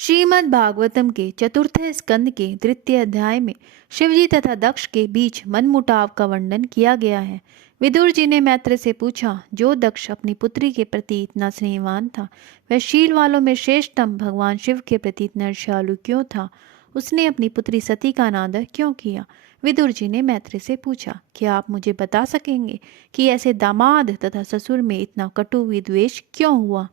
श्रीमद् भागवतम के चतुर्थ स्कंद के तृतीय अध्याय में शिवजी तथा दक्ष के बीच मनमुटाव का वर्णन किया गया है। विदुर जी ने मैत्र से पूछा, जो दक्ष अपनी पुत्री के प्रति इतना स्नेहवान था, वह शील वालों में श्रेष्ठतम भगवान शिव के प्रति इतना ईर्ष्यालु क्यों था? उसने अपनी पुत्री सती का अनादर क्यों किया? विदुर जी ने मैत्र से पूछा, क्या आप मुझे बता सकेंगे कि ऐसे दामाद तथा ससुर में इतना कटु विद्वेष क्यों हुआ?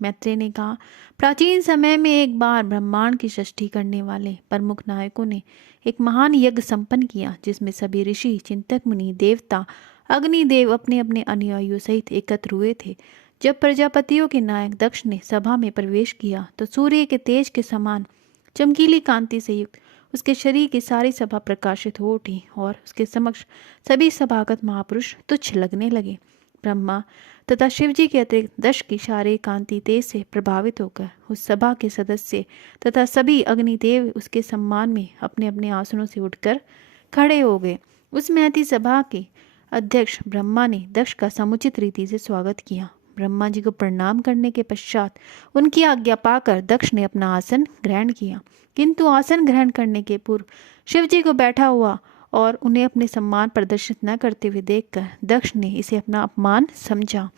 मैत्रेय ने कहा, प्राचीन समय में एक बार ब्रह्मांड की सृष्टि करने वाले प्रमुख नायकों ने एक महान यज्ञ संपन्न किया, जिसमें सभी ऋषि, चिंतक, मुनि, देवता, अग्निदेव अपने अपने अनुयायियों सहित एकत्र हुए थे। जब प्रजापतियों के नायक दक्ष ने सभा में प्रवेश किया तो सूर्य के तेज के समान चमकीली कांति से युक्त उसके शरीर की सारी सभा प्रकाशित हो उठी और उसके समक्ष सभी सभागत महापुरुष तुच्छ लगने लगे। ब्रह्मा तथा शिवजी के अतिरिक्त दक्ष की शारीरिक कांति तेज से प्रभावित होकर उस सभा के सदस्य तथा सभी अग्निदेव उसके सम्मान में अपने अपने आसनों से उठकर खड़े हो गए। उस महती सभा के अध्यक्ष ब्रह्मा ने दक्ष का समुचित रीति से स्वागत किया। ब्रह्मा जी को प्रणाम करने के पश्चात उनकी आज्ञा पाकर दक्ष ने अपना आसन ग्रहण किया, किंतु आसन ग्रहण करने के पूर्व शिवजी को बैठा हुआ और उन्हें अपने सम्मान प्रदर्शित न करते हुए देखकर दक्ष ने इसे अपना अपमान समझा।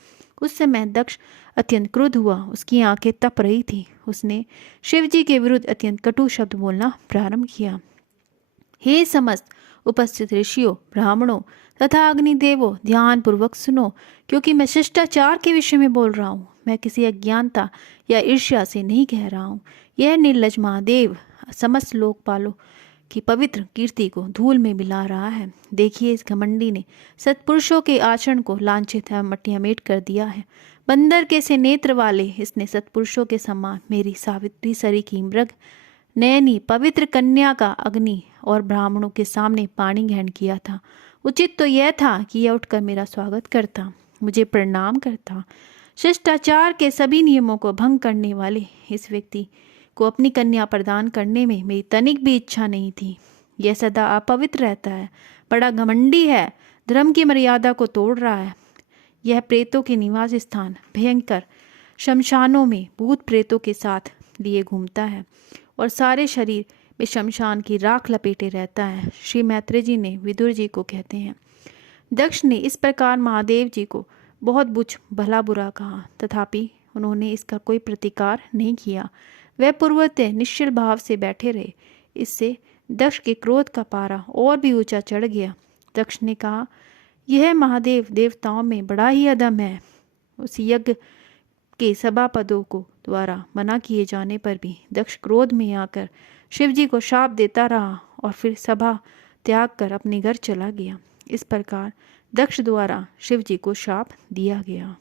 उस समय दक्ष अत्यंत क्रुद्ध हुआ, उसकी आंखें तप रही थी। उसने शिवजी के विरुद्ध अत्यंत कटु शब्द बोलना प्रारंभ किया। हे समस्त उपस्थित ऋषियों, ब्राह्मणों तथा अग्निदेवों, ध्यान पूर्वक सुनो, क्योंकि मैं शिष्टाचार के विषय में बोल रहा हूँ। मैं किसी अज्ञानता या ईर्ष्या से नहीं कह रहा हूँ। यह निर्लज महादेव समस्त लोकपालों की पवित्र कीर्ति को धूल में मिला रहा है। देखिए, इस घमंडी ने सत्पुरुषों के आचरण को लांछित एवं मटियामेट कर दिया है। बंदर के से नेत्र वाले इसने सत्पुरुषों के समान मेरी सावित्री सरी की मृग नयनी पवित्र कन्या का अग्नि और ब्राह्मणों के सामने पानी ग्रहण किया था। उचित तो यह था कि यह उठकर मेरा स्वागत करता, मुझे प्रणाम करता। शिष्टाचार के सभी नियमों को भंग करने वाले इस व्यक्ति को अपनी कन्या प्रदान करने में मेरी तनिक भी इच्छा नहीं थी। यह सदा अपवित्र रहता है, बड़ा घमंडी है, धर्म की मर्यादा को तोड़ रहा है। यह प्रेतों के निवास स्थान भयंकर शमशानों में भूत प्रेतों के साथ लिए घूमता है और सारे शरीर में शमशान की राख लपेटे रहता है। श्री मैत्रेय जी ने विदुर जी को कहते हैं, दक्ष ने इस प्रकार महादेव जी को बहुत भला बुरा कहा, तथापि उन्होंने इसका कोई प्रतिकार नहीं किया। वह पूर्वतः निश्चल भाव से बैठे रहे। इससे दक्ष के क्रोध का पारा और भी ऊंचा चढ़ गया। दक्ष ने कहा, यह महादेव देवताओं में बड़ा ही अदम है। उस यज्ञ के सभापदों को द्वारा मना किए जाने पर भी दक्ष क्रोध में आकर शिवजी को शाप देता रहा और फिर सभा त्याग कर अपने घर चला गया। इस प्रकार दक्ष द्वारा शिवजी को शाप दिया गया।